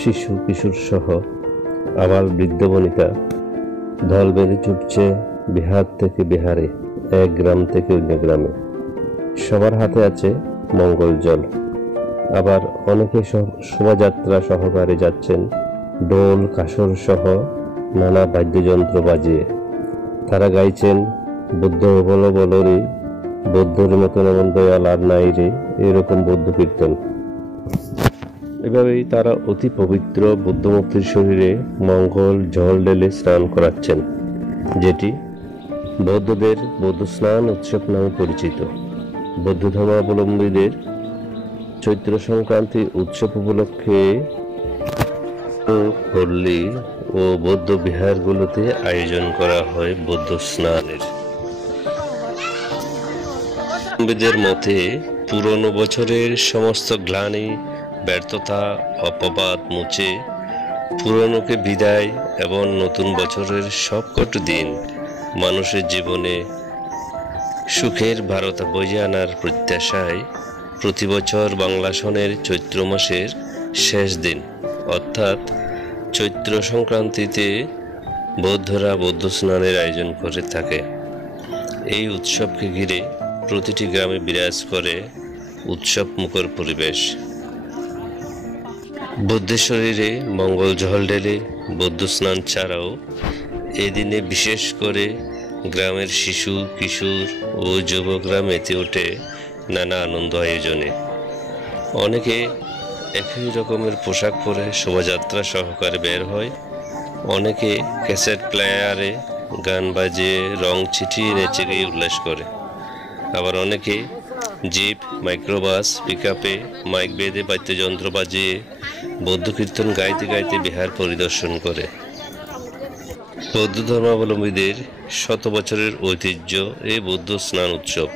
শিশু কিশোর সহ আবার বৃদ্ধ বনিতা দল বেঁধে ছুটছে বিহার থেকে বিহারে, এক গ্রাম থেকে অন্য গ্রামে। সবার হাতে আছে মঙ্গল জল। আবার অনেকে শোভাযাত্রা সহকারে যাচ্ছেন ডোল কাসর সহ নানা বাদ্যযন্ত্র বাজিয়ে। তারা গাইছেন বুদ্ধ বল বলরে, বৌদ্ধর মতন এমন দয়াল আর নাই রে, এরকম বৌদ্ধ কীর্তন। এভাবেই তারা অতি পবিত্র বুদ্ধমূর্তির শরীরে মঙ্গল জল ঢেলে স্নান করাচ্ছেন, যেটি বৌদ্ধদের বৌদ্ধ স্নান উৎসব নামে পরিচিত। বৌদ্ধ ধর্মাবলম্বীদের চৈত্র সংক্রান্তি উৎসব উপলক্ষে পল্লী ও বৌদ্ধ বিহারগুলোতে আয়োজন করা হয় বৌদ্ধ স্নানের। ধর্মাবলম্বীদের মতে পুরনো বছরের সমস্ত গ্লানি, ব্যর্থতা, অপবাদ মুছে পুরনোকে বিদায় এবং নতুন বছরের সবকটি দিন মানুষের জীবনে সুখের বারতা বইয়ে আনার প্রত্যাশায় প্রতি বছর বাংলা সনের চৈত্র মাসের শেষ দিন অর্থাৎ চৈত্র সংক্রান্তিতে বৌদ্ধরা বৌদ্ধ স্নানের আয়োজন করে থাকে। এই উৎসবকে ঘিরে প্রতিটি গ্রামে বিরাজ করে উৎসব মুখর পরিবেশ। বুদ্ধের শরীরে মঙ্গল জল ঢেলে বৌদ্ধ স্নান ছাড়াও এদিনে বিশেষ করে গ্রামের শিশু কিশোর ও যুবকরা মেতে ওঠে নানা আনন্দ আয়োজনে। অনেকে একই রকমের পোশাক পরে শোভাযাত্রা সহকারে বের হয়, অনেকে ক্যাসেট প্লেয়ারে গান বাজিয়ে রং ছিটিয়ে নেচে গিয়ে উল্লাস করে, আবার অনেকে জিপ, মাইক্রোবাস, পিকআপে মাইক বেঁধে বাদ্যযন্ত্র বাজিয়ে বৌদ্ধ কীর্তন গাইতে গাইতে বিহার পরিদর্শন করে। বৌদ্ধ ধর্মাবলম্বীদের শত বছরের ঐতিহ্য এই বৌদ্ধ স্নান উৎসব।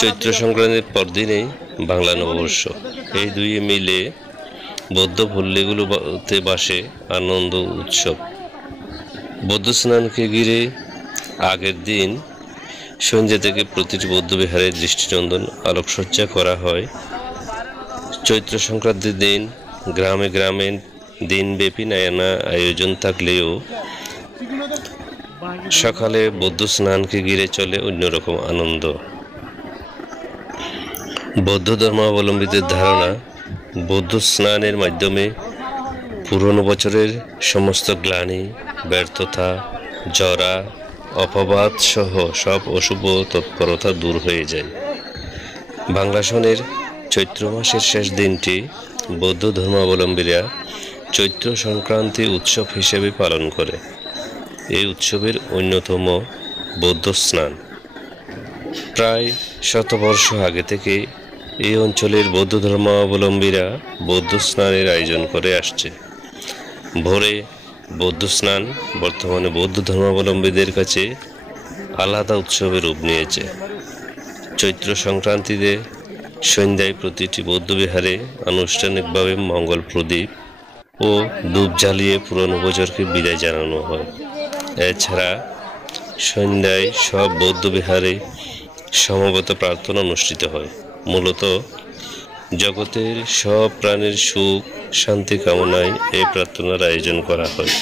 চৈত্র সংক্রান্তির পরদিনেই বাংলা নববর্ষ। এই দুই মিলে বৌদ্ধ পল্লীগুলোতে বাসে আনন্দ উৎসব। বৌদ্ধ স্নানকে ঘিরে আগের দিন সন্ধ্যা থেকে প্রতিটি বৌদ্ধ বিহারে দৃষ্টিনন্দন আলোকসজ্জা করা হয়। চৈত্র সংক্রান্তির দিন গ্রামে গ্রামে দিনব্যাপী নানা আয়োজন থাকলেও সকালে বৌদ্ধ স্নানকে ঘিরে চলে অন্যরকম আনন্দ। বৌদ্ধ ধর্মাবলম্বীদের ধারণা, বৌদ্ধ স্নানের মাধ্যমে পুরনো বছরের সমস্ত গ্লানি, ব্যর্থতা, জরা, অপবাদ সহ সব অশুভ তৎপরতা দূর হয়ে যায়। বাংলা সনের চৈত্র মাসের শেষ দিনটি বৌদ্ধ ধর্মাবলম্বীরা চৈত্র সংক্রান্তি উৎসব হিসেবে পালন করে। এই উৎসবের অন্যতম বৌদ্ধ স্নান। প্রায় শতবর্ষ আগে থেকে এই অঞ্চলের বৌদ্ধ ধর্মাবলম্বীরা বৌদ্ধ স্নানের আয়োজন করে আসছে। ভোরে বৌদ্ধ স্নান বর্তমানে বৌদ্ধ ধর্মাবলম্বীদের কাছে আলাদা উৎসবের রূপ নিয়েছে। চৈত্র সংক্রান্তিতে সন্ধ্যায় প্রতিটি বৌদ্ধবিহারে আনুষ্ঠানিকভাবে মঙ্গল প্রদীপ ও ধূপ জ্বালিয়ে পুরনো বছরকে বিদায় জানানো হয়। এছাড়া সন্ধ্যায় সব বৌদ্ধবিহারে সমবেত প্রার্থনা অনুষ্ঠিত হয়। মূলত জগতের সব প্রাণীর সুখ শান্তি কামনায় এই প্রার্থনার আয়োজন করা হয়।